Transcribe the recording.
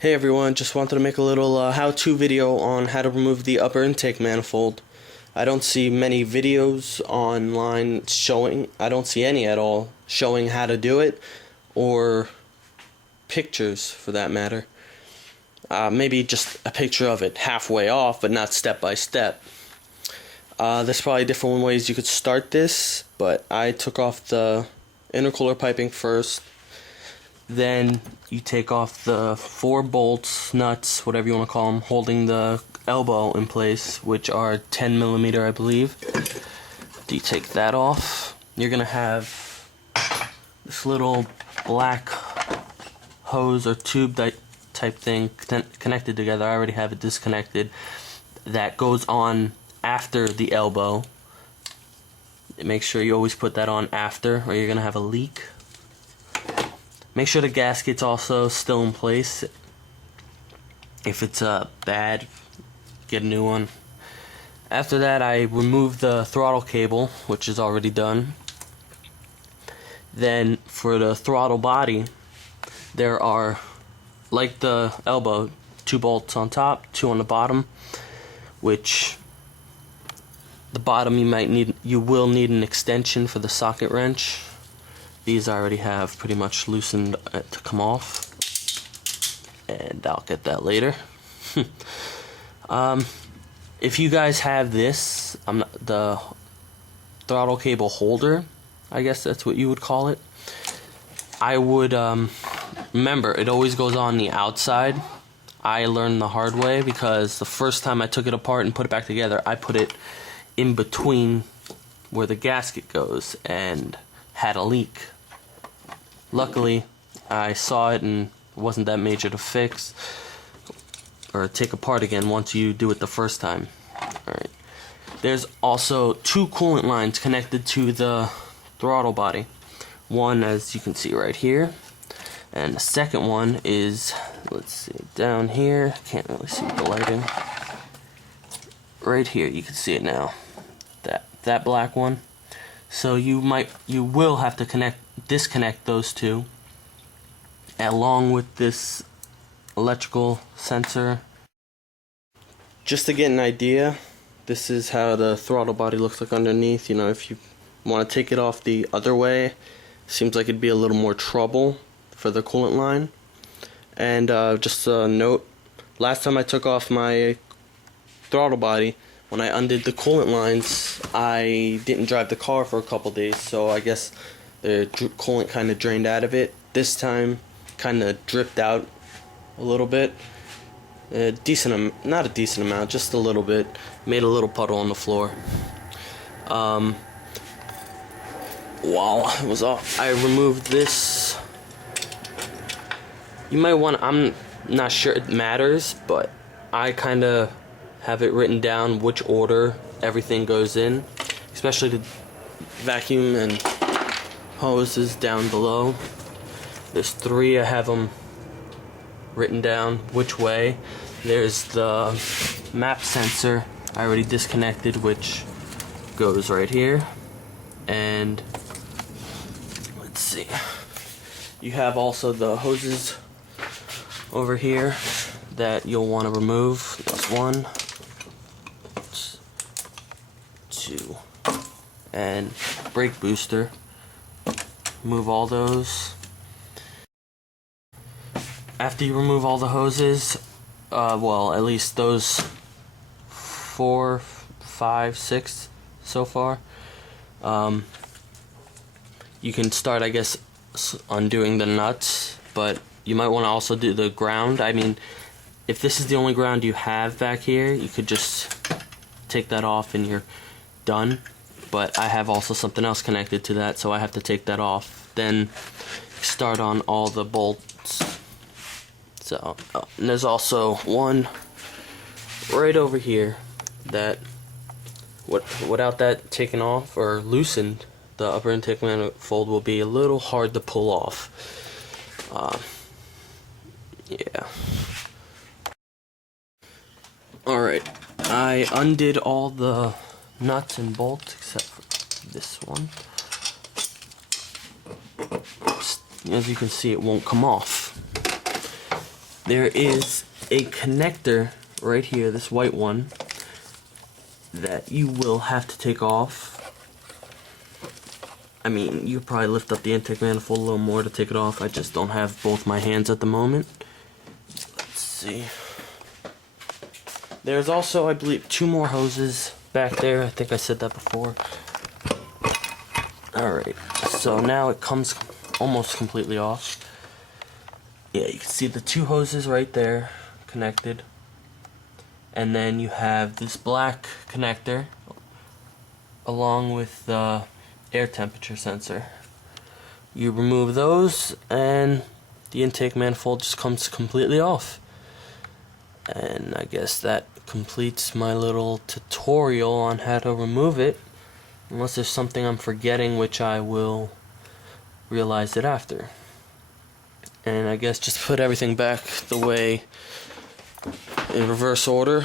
Hey everyone, just wanted to make a little how-to video on how to remove the upper intake manifold. I don't see many videos online showing, I don't see any at all, showing how to do it, or pictures for that matter. Maybe just a picture of it halfway off, but not step by step. There's probably different ways you could start this, but I took off the intercooler piping first. Then you take off the 4 bolts, nuts, whatever you want to call them, holding the elbow in place, which are 10 millimeter, I believe. You take that off. You're gonna have this little black hose or tube type thing connected together. I already have it disconnected. That goes on after the elbow. Make sure you always put that on after, or you're gonna have a leak. Make sure the gasket's also still in place. If it's bad, get a new one. After that, I remove the throttle cable, which is already done. Then for the throttle body, there are, like the elbow, 2 bolts on top, 2 on the bottom, which the bottom you will need an extension for the socket wrench. These I already have pretty much loosened to come off, and I'll get that later. If you guys have this, the throttle cable holder, I guess that's what you would call it, I would remember it always goes on the outside. I learned the hard way because the first time I took it apart and put it back together, I put it in between where the gasket goes and had a leak. Luckily, I saw it and it wasn't that major to fix or take apart again once you do it the first time. Alright. There's also 2 coolant lines connected to the throttle body. One, as you can see right here, and the second one is, let's see, down here. Can't really see with the lighting. Right here, you can see it now. That black one. So you will have to disconnect those 2 along with this electrical sensor. Just to get an idea, this is how the throttle body looks like underneath. You know, if you want to take it off the other way, seems like it'd be a little more trouble for the coolant line. And just a note, last time I took off my throttle body, when I undid the coolant lines, I didn't drive the car for a couple days, so I guess the coolant kind of drained out of it. This time, kind of dripped out a little bit. Not a decent amount, just a little bit. Made a little puddle on the floor. While I was off, I removed this. You might want, I'm not sure it matters, but I kind of have it written down which order everything goes in, especially the vacuum and hoses down below. There's 3, I have them written down which way. There's the map sensor I already disconnected, which goes right here. And let's see, you have also the hoses over here that you'll want to remove. There's 1, 2, and brake booster. Remove all those. After you remove all the hoses, well, at least those 4, 5, 6 so far, you can start, I guess, undoing the nuts, but you might want to also do the ground. I mean, if this is the only ground you have back here, you could just take that off and you're done. But I have also something else connected to that, so I have to take that off. Then start on all the bolts. So, and there's also one right over here that, without that taken off or loosened, the upper intake manifold will be a little hard to pull off. Yeah. Alright, I undid all the nuts and bolts except for this one. As you can see, it won't come off. there is a connector right here, this white one, that you will have to take off. I mean, you probably lift up the intake manifold a little more to take it off. I just don't have both my hands at the moment. Let's see. There's also, I believe, 2 more hoses back there. I think I said that before. Alright, so now it comes almost completely off. Yeah, you can see the 2 hoses right there connected. And then you have this black connector along with the air temperature sensor. You remove those and the intake manifold just comes completely off. And I guess that completes my little tutorial on how to remove it, unless there's something I'm forgetting, which I will realize it after. And I guess just put everything back the way in reverse order.